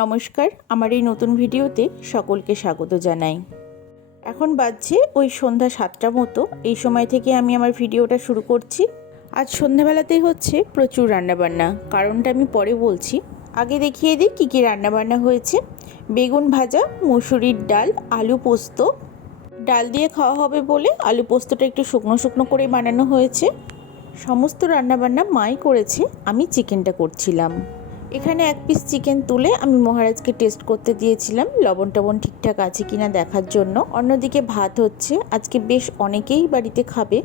নমস্কার, আমার এই নতুন ভিডিওতে সকলকে স্বাগত জানাই। এখন বাজছে ওই সন্ধ্যা 7টার মতো। এই সময় থেকে আমি আমার ভিডিওটা শুরু করছি। আজ সন্ধ্যাবেলাতেই হচ্ছে প্রচুর রান্নাবান্না, কারণটা আমি পরে বলছি। আগে দেখিয়ে দিই কী কী রান্নাবান্না হয়েছে। বেগুন ভাজা, মুসুরির ডাল, আলু পোস্ত। ডাল দিয়ে খাওয়া হবে বলে আলু পোস্তটা একটু শুকনো শুকনো করে বানানো হয়েছে। সমস্ত রান্নাবান্না মাই করেছে, আমি চিকেনটা করছিলাম। এখানে এক পিস চিকেন তুলে আমি মহারাজকে টেস্ট করতে দিয়েছিলাম লবণ টবণ ঠিকঠাক আছে কিনা দেখার জন্য। অন্যদিকে ভাত হচ্ছে, আজকে বেশ অনেকেই বাড়িতে খাবে।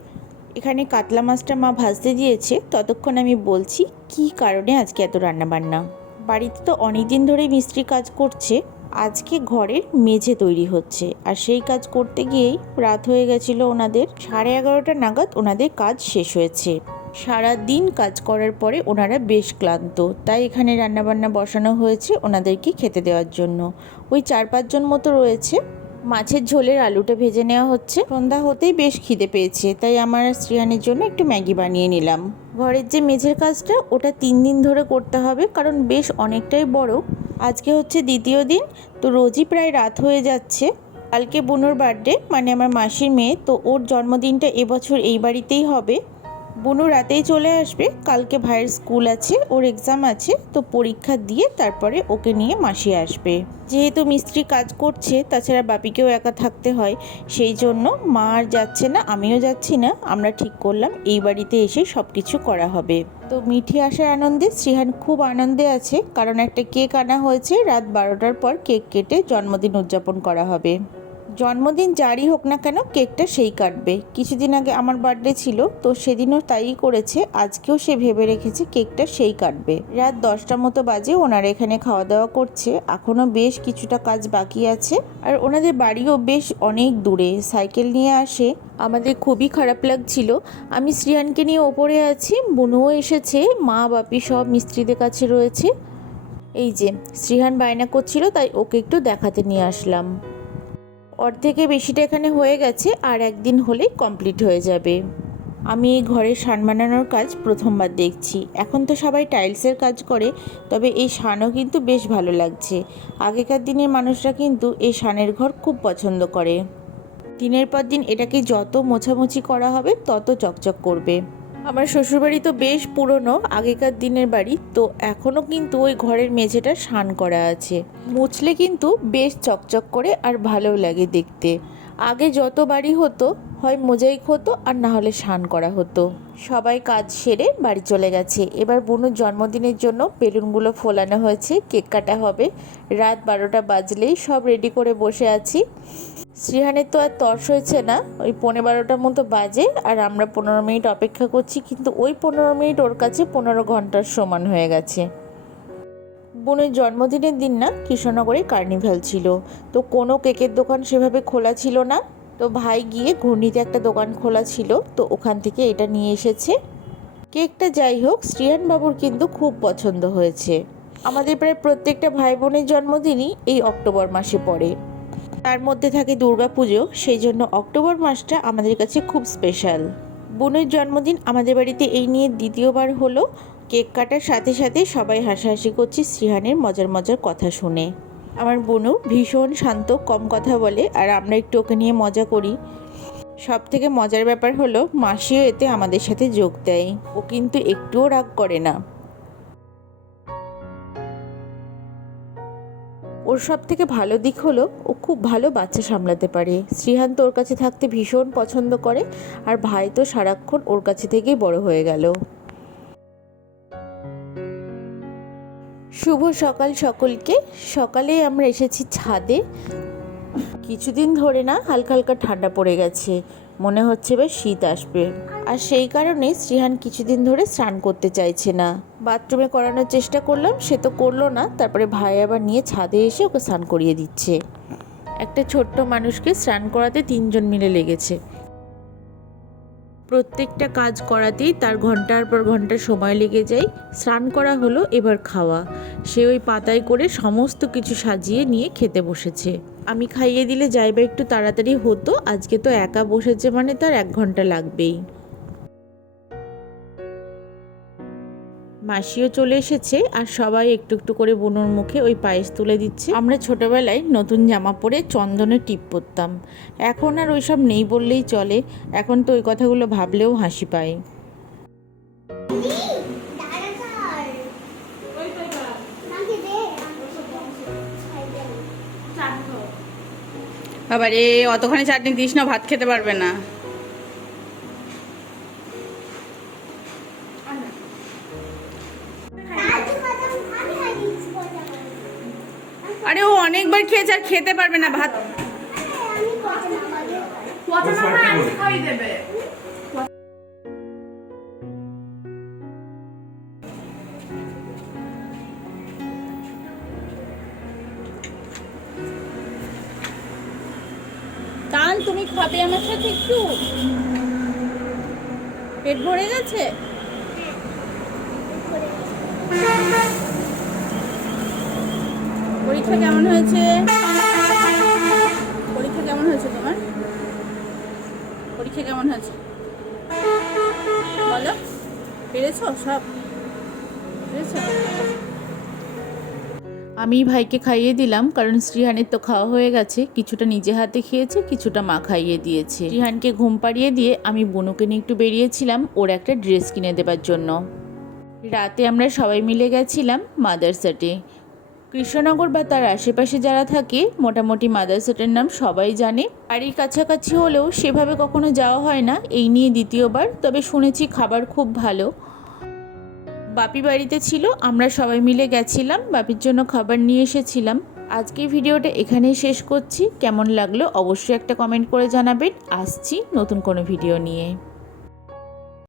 এখানে কাতলা মাছটা মা ভাজতে দিয়েছে, ততক্ষণ আমি বলছি কি কারণে আজকে এত রান্নাবান্না। বাড়িতে তো অনেক দিন ধরেই মিস্ত্রি কাজ করছে। আজকে ঘরের মেঝে তৈরি হচ্ছে, আর সেই কাজ করতে গিয়েই রাত হয়ে গেছিল ওনাদের। 11:30 নাগাদ ওনাদের কাজ শেষ হয়েছে। সারা দিন কাজ করার পরে ওনারা বেশ ক্লান্ত, তাই এখানে রান্নাবান্না বসানো হয়েছে ওনাদেরকে খেতে দেওয়ার জন্য। ওই 4-5 জন মতো রয়েছে। মাছের ঝোলের আলুটা ভেজে নেওয়া হচ্ছে। সন্ধ্যা হতেই বেশ খিদে পেয়েছে, তাই আমার শ্রিয়ানের জন্য একটু ম্যাগি বানিয়ে নিলাম। ঘরের যে মেঝের কাজটা ওটা 3 দিন ধরে করতে হবে, কারণ বেশ অনেকটাই বড়। আজকে হচ্ছে দ্বিতীয় দিন, তো রোজই প্রায় রাত হয়ে যাচ্ছে। কালকে বুনুর বার্থডে, মানে আমার মাসির মেয়ে, তো ওর জন্মদিনটা এবছর এই বাড়িতেই হবে। বুনু রাতেই চলে আসবে। কালকে ভাইয়ের স্কুল আছে, ওর এক্সাম আছে, তো পরীক্ষা দিয়ে তারপরে ওকে নিয়ে মাসি আসবে। যেহেতু মিস্ত্রি কাজ করছে, তাছাড়া বাপিকেও একা থাকতে হয়, সেই জন্য মা আর যাচ্ছে না, আমিও যাচ্ছি না। আমরা ঠিক করলাম এই বাড়িতে এসে সব কিছু করা হবে। তো মিঠি আসার আনন্দে শ্রীহান খুব আনন্দে আছে, কারণ একটা কেক আনা হয়েছে। রাত 12টার পর কেক কেটে জন্মদিন উদযাপন করা হবে। জন্মদিন যারই হোক না কেন, কেকটা সেই কাটবে। কিছুদিন আগে আমার বার্থডে ছিল, তো সেদিনও তাই করেছে। আজকেও সে ভেবে রেখেছে কেকটা সেই কাটবে। রাত 10টা মতো বাজে ওনারা এখানে খাওয়া দাওয়া করছে। এখনও বেশ কিছুটা কাজ বাকি আছে, আর ওনাদের বাড়িও বেশ অনেক দূরে। সাইকেল নিয়ে আসে। আমাদের খুবই খারাপ লাগছিল। আমি শ্রিয়ানকে নিয়ে ওপরে আছি, বুনুও এসেছে, মা বাপি সব মিস্ত্রিদের কাছে রয়েছে। এই যে শ্রিহান বায়না করছিল, তাই ওকে একটু দেখাতে নিয়ে আসলাম। অর্ধেকে বেশিটা এখানে হয়ে গেছে, আর একদিন হলেই কমপ্লিট হয়ে যাবে। আমি এই ঘরের সান বানানোর কাজ প্রথমবার দেখছি। এখন তো সবাই টাইলসের কাজ করে, তবে এই সানও কিন্তু বেশ ভালো লাগছে। আগেকার দিনের মানুষরা কিন্তু এই সানের ঘর খুব পছন্দ করে। দিনের পর দিন এটাকে যত মোছামুছি করা হবে তত চকচক করবে। আমার শ্বশুরবাড়ি তো বেশ পুরনো, আগেকার দিনের বাড়ি, তো এখনও কিন্তু ওই ঘরের মেঝেটা সান করা আছে। মুছলে কিন্তু বেশ চকচক করে, আর ভালো লাগে দেখতে। আগে যত বাড়ি হতো, হয় মোজাইক হতো আর না হলে সান করা হতো। সবাই কাজ সেরে বাড়ি চলে গেছে। এবার বুনুর জন্মদিনের জন্য বেলুনগুলো ফোলানো হয়েছে, কেক কাটা হবে। রাত 12টা বাজলেই সব রেডি করে বসে আছি। শ্রিহানের তো আর তর্স হয়েছে না, ওই 12:15টার মতো বাজে, আর আমরা 15 মিনিট অপেক্ষা করছি, কিন্তু ওই 15 মিনিট ওর কাছে 15 ঘন্টার সমান হয়ে গেছে। বোনের জন্মদিনের দিন না কৃষ্ণনগরে কার্নিভ্যাল ছিল, তো কোনো কেকের দোকান সেভাবে খোলা ছিল না। তো ভাই গিয়ে ঘূর্ণিতে একটা দোকান খোলা ছিল, তো ওখান থেকে এটা নিয়ে এসেছে। কেকটা যাই হোক, শ্রিয়ান বাবুর কিন্তু খুব পছন্দ হয়েছে। আমাদের প্রায় প্রত্যেকটা ভাই বোনের জন্মদিনই এই অক্টোবর মাসে পড়ে। তার মধ্যে থাকে দুর্গাপুজো, সেই জন্য অক্টোবর মাসটা আমাদের কাছে খুব স্পেশাল। বোনের জন্মদিন আমাদের বাড়িতে এই নিয়ে দ্বিতীয়বার হলো। কেক কাটার সাথে সাথে সবাই হাসাহাসি করছি শ্রিহানের মজার মজার কথা শুনে। আমার বোনও ভীষণ শান্ত, কম কথা বলে, আর আমরা একটু ওকে নিয়ে মজা করি। সব থেকে মজার ব্যাপার হলো মাসিও এতে আমাদের সাথে যোগ দেয়। ও কিন্তু একটুও রাগ করে না। ওর সব থেকে ভালো দিক হলো ও খুব ভালো বাচ্চা সামলাতে পারে। শ্রিহান তো ওর কাছে থাকতে ভীষণ পছন্দ করে, আর ভাই তো সারাক্ষণ ওর কাছে থেকেই বড় হয়ে গেল। শুভ সকাল সকলকে। সকালে আমরা এসেছি ছাদে। কিছুদিন ধরে না হালকা হালকা ঠান্ডা পড়ে গেছে, মনে হচ্ছে এবার শীত আসবে। আর সেই কারণে শ্রিহান কিছুদিন ধরে স্নান করতে চাইছে না। বাথরুমে করানোর চেষ্টা করলাম, সে তো করলো না। তারপরে ভাই আবার নিয়ে ছাদে এসে ওকে স্নান করিয়ে দিচ্ছে। একটা ছোট্ট মানুষকে স্নান করাতে 3 জন মিলে লেগেছে। প্রত্যেকটা কাজ করাতেই তার ঘন্টার পর ঘন্টা সময় লেগে যায়। স্নান করা হলো, এবার খাওয়া। সে ওই পাতায় করে সমস্ত কিছু সাজিয়ে নিয়ে খেতে বসেছে। আমি খাইয়ে দিলে যাইবা একটু তাড়াতাড়ি হতো, আজকে তো একা বসেছে মানে তার 1 ঘন্টা লাগবেই। মাসিও চলে এসেছে আর সবাই একটু একটু করে বুনুর মুখে ওই পায়েস তুলে দিচ্ছে। আমরা ছোটবেলায় নতুন জামা পরে চন্দনে টিপ পরতাম, এখন আর ওইসব নেই বললেই চলে। এখন তো ওই কথাগুলো ভাবলেও হাসি পায়। আবার অতখানি চাটনি দিস না, ভাত খেতে পারবে না। আরে ও অনেকবার খেয়েছে আর খেতে পারবে না ভাত। টান, তুমি খাবে আমার সাথে একটু? পেট ভরে গেছে? পরীক্ষা কেমন হয়েছে? পরীক্ষা কেমন হয়েছে তোমার? পরীক্ষা কেমন হয়েছে বলো? পেরেছো? সব পেরেছো? আমি ভাইকে খাইয়ে দিলাম, কারণ শ্রীহানের তো খাওয়া হয়ে গেছে। কিছুটা নিজে হাতে খেয়েছে, কিছুটা মা খাইয়ে দিয়েছে। শ্রীহানকে ঘুম পাড়িয়ে দিয়ে আমি বুনুকে নিয়ে একটু বেরিয়েছিলাম ওর একটা ড্রেস কিনে দেবার জন্য। রাতে আমরা সবাই মিলে গেছিলাম মাদারসাটে। কৃষ্ণনগর বা তার আশেপাশে যারা থাকে মোটামুটি মাদারসাটের নাম সবাই জানে। বাড়ির কাছাকাছি হলেও সেভাবে কখনো যাওয়া হয় না, এই নিয়ে দ্বিতীয়বার। তবে শুনেছি খাবার খুব ভালো। বাপি বাড়িতে ছিল, আমরা সবাই মিলে গেছিলাম, বাপির জন্য খাবার নিয়ে এসেছিলাম। আজকে ভিডিওটা এখানেই শেষ করছি। কেমন লাগলো অবশ্যই একটা কমেন্ট করে জানাবেন। আসছি নতুন কোনো ভিডিও নিয়ে।